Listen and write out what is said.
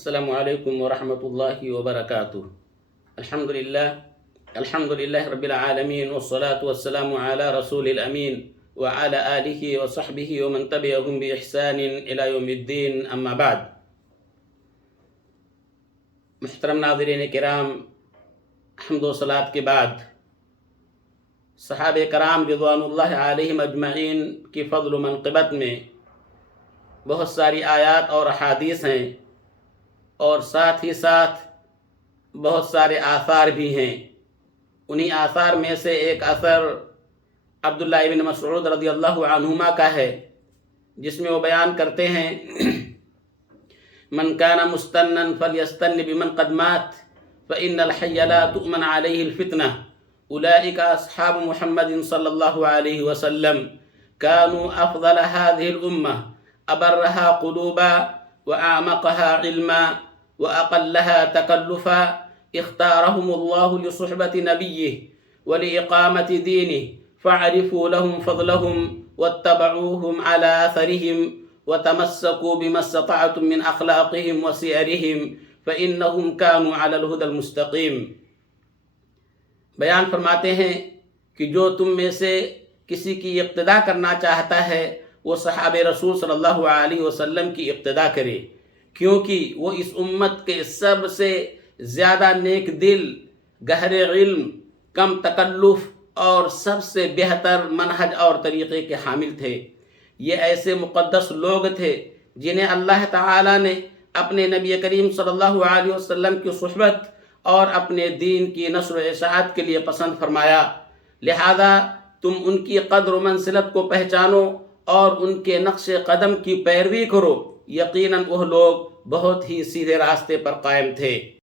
अस्सलामु अलैकुम वरहमतुल्लाहि वबरकातुह। अल्हम्दुलिल्लाह रब्बिल आलमीन वस्सलातु वस्सलामु अला रसूलिल अमीन व अला आलिहि व सहबिहि व मन तबिअहुम बि इहसानिन इला यौमिद्दीन, अम्मा बाद। मुहतरम नाज़रीन किराम, हम्द व सलात के बाद सहाबे कराम रिज़वानुल्लाहि अलैहिम अजमईन की फ़ज़्ल व मनक़िबत में बहुत सारी आयात और अहादीस हैं और साथ ही साथ बहुत सारे आसार भी हैं। उन्हीं आसार में से एक असर अब्दुल्लाह इब्न मसऊद रज़ियल्लाहु अन्हुमा का है, जिसमें वो बयान करते हैं मन काना मुस्तन्नन फलयस्तन्न बिमन क़द मात फ़इन्नल हय्य ला तुअमन अलैहिल फितनह उलाइका अस्हाबु मुहम्मदिन सल्लल्लाहु अलैहि वसल्लम कानू अफ़ज़ल हाज़िहिल उम्मह अबर्रहा क़ुलूबा व अअमक़हा इल्मा व अक़ल्लहा तकल्लुफ़ा इख्तारहुमुल्लाहु लिसुहबति नबिय्यिहि व लिइक़ामति दीनिहि फ़अरिफ़ू लहुम फ़ज़लहुम वत्तबऊहुम अला असरिहिम व तमस्सकू बिमस्ततअतुम मिन अख़लाक़िहिम व सियरिहिम फ़इन्नहुम कानू अलल हुदल मुस्तक़ीम। बयान फरमाते हैं कि जो तुम में से किसी की इक़्तिदा करना चाहता है वो सहाबे रसूल सल्लल्लाहु अलैहि वसल्लम की इक़्तिदा करे, क्योंकि वो इस उम्मत के सबसे ज़्यादा नेक दिल, गहरे इल्म, कम तकल्लुफ़ और सबसे बेहतर मनहज और तरीक़े के हामिल थे। ये ऐसे मुक़द्दस लोग थे जिन्हें अल्लाह ताला ने अपने नबी करीम सल्लल्लाहु अलैहि वसल्लम की सुहबत और अपने दीन की नस्र व इशाअत के लिए पसंद फरमाया। लिहाजा तुम उनकी क़द्र व मंज़िलत को पहचानो और उनके नक्श कदम की पैरवी करो। यकीनन वह लोग बहुत ही सीधे रास्ते पर कायम थे।